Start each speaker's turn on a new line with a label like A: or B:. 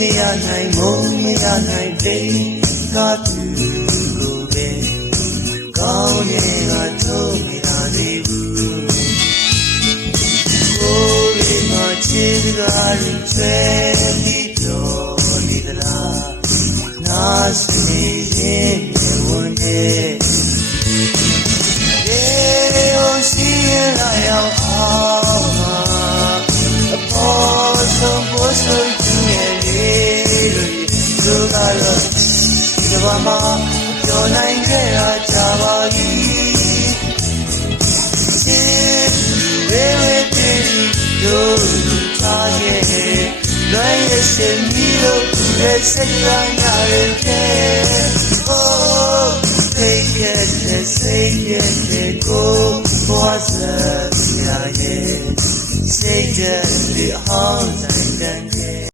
A: မရနိုင်မုံမရနိုင်တိတ်ကားသူကိုပဲကောင်းနေကထုံးမရသေးဘူးကိုယ်ရမချေစကားရင်ဆွဲပြီးပြောနေသလားနာစနေရင်မြေဝန်ရဲ့ရေကိုစီး သူကတော့ဒီဘာမှပြောနိုင်ခဲ့တာကြပါပြီချစ်ဝေဝေတီတို့ထားရဲ့လွယ်ရရှင်မီလို့ရဲ့စက်ကရရဲ့တဲ့ Oh take it say it go was a yeah say it the all